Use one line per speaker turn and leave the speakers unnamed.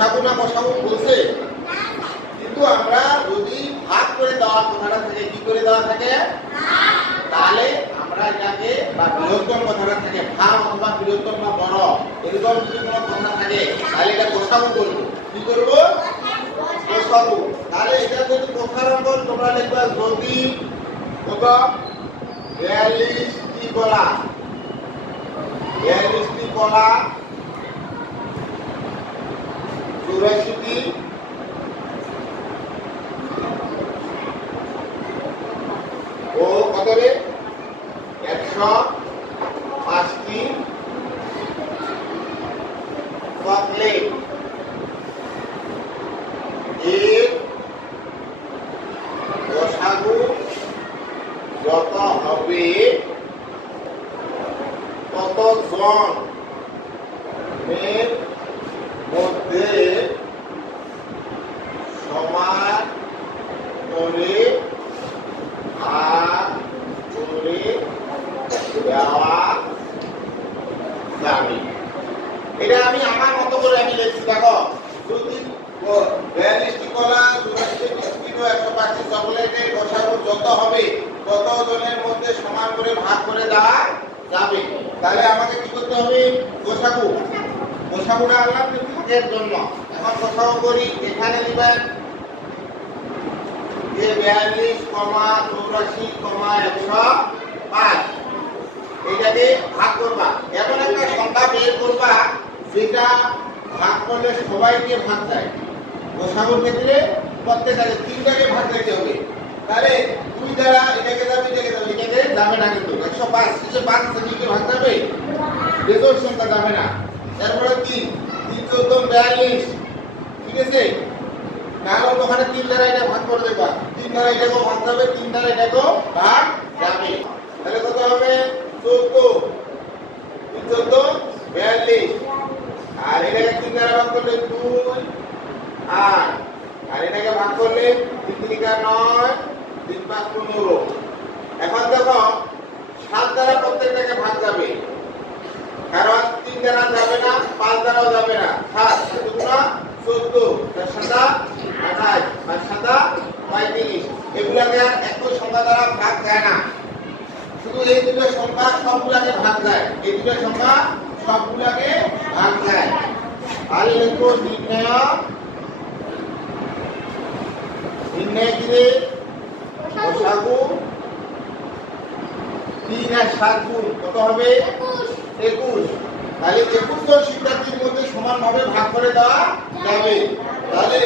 বসাবো বসাবো বলছে। কিন্তু আমরা যদি ভাগ করে দেওয়ার কথাটা থাকে, কি করে দেওয়া থাকে? তাহলে আমরা এটাকে বা বৃহত্তম কথাটা থাকে, ভাগ অথবা বৃহত্তম বা বড়। এরকম যদি কোনো কথা থাকে, তাহলে এটা বসাবো করব কি করব? বসাবো। তাহলে এটা যদি অঙ্কন তোমরা লিখবা যদি কত বিয়াল্লিশটি কলা। বিয়াল্লিশটি কলা যত হবে তত জন এর মধ্যে সমান করে ভাগ করে দেওয়া যাবে এটা আমি আমার মতো করে আমি লিখছি দেখো যদি বিয়াল্লিশটি কলা চুরাশিটি বিস্কিট ও একশো পাঁচটি চকলেটের গোসাগু যত হবে তত জনের মধ্যে সমান করে ভাগ করে দেওয়া যাবে তাহলে আমাকে কি করতে হবে? গোসাগু গোসাগুটা আনলাম ভাগের জন্য। এখন গোসাগু করি। এখানে নিবেন যে বিয়াল্লিশ কমা চৌরাশি কমা একশো পাঁচ। এটাকে ভাগ করবা। এমন একটা সংখ্যা বের করবা, যেটা ভাগ করলে সবাইকে ভাগ দেয় গোসাগুর ক্ষেত্রে প্রত্যেকটাকে তিনটাকে ভাগ দিতে হবে। তাহলে দুই দ্বারা এটাকে যাবে এটাকে যাবে এটাকে যাবে না কিন্তু, একশো পাঁচ কিছু পাঁচ তিনকে ভাগ যাবে? বেজোর সংখ্যা যাবে না। তারপরে তিন তিন চোদ্দ, বিয়াল্লিশ, ঠিক আছে? কারণ ওখানে তিন দ্বারা এটা ভাগ করে দেবা। তিন দ্বারা এটাকেও ভাগ যাবে, তিন দ্বারা এটাকেও ভাগ যাবে। তাহলে কত হবে? চোদ্দ, তিন চোদ্দ, বিয়াল্লিশ। আর এটাকে তিন দ্বারা ভাগ করলে দুই, আট। আর এটাকে ভাগ করলে তিন তিরিকা নয়। এখন দেখো, সাত দ্বারা প্রত্যেকটাকে ভাগ যাবে। কারণ তিন দ্বারা যাবে না, পাঁচ দ্বারাও যাবে না। সাত দুগুণা চোদ্দ সাদা আঠাশ আর সাদা পঁয়ত্রিশ। এগুলাকে আর একই সংখ্যা দ্বারা ভাগ যায় না। শুধু এই দুটো সংখ্যা সবগুলাকে ভাগ যায়। এই দুটো সংখ্যা সবগুলাকে ভাগ যায়। তাহলে লিখব নির্ণয়। নির্ণয় দিলে বসাগু তিন আর সাত গুণ কত হবে? একুশ। তাহলে একুশ জন শিক্ষার্থীর মধ্যে সমানভাবে ভাগ করে দেওয়া যাবে। তাহলে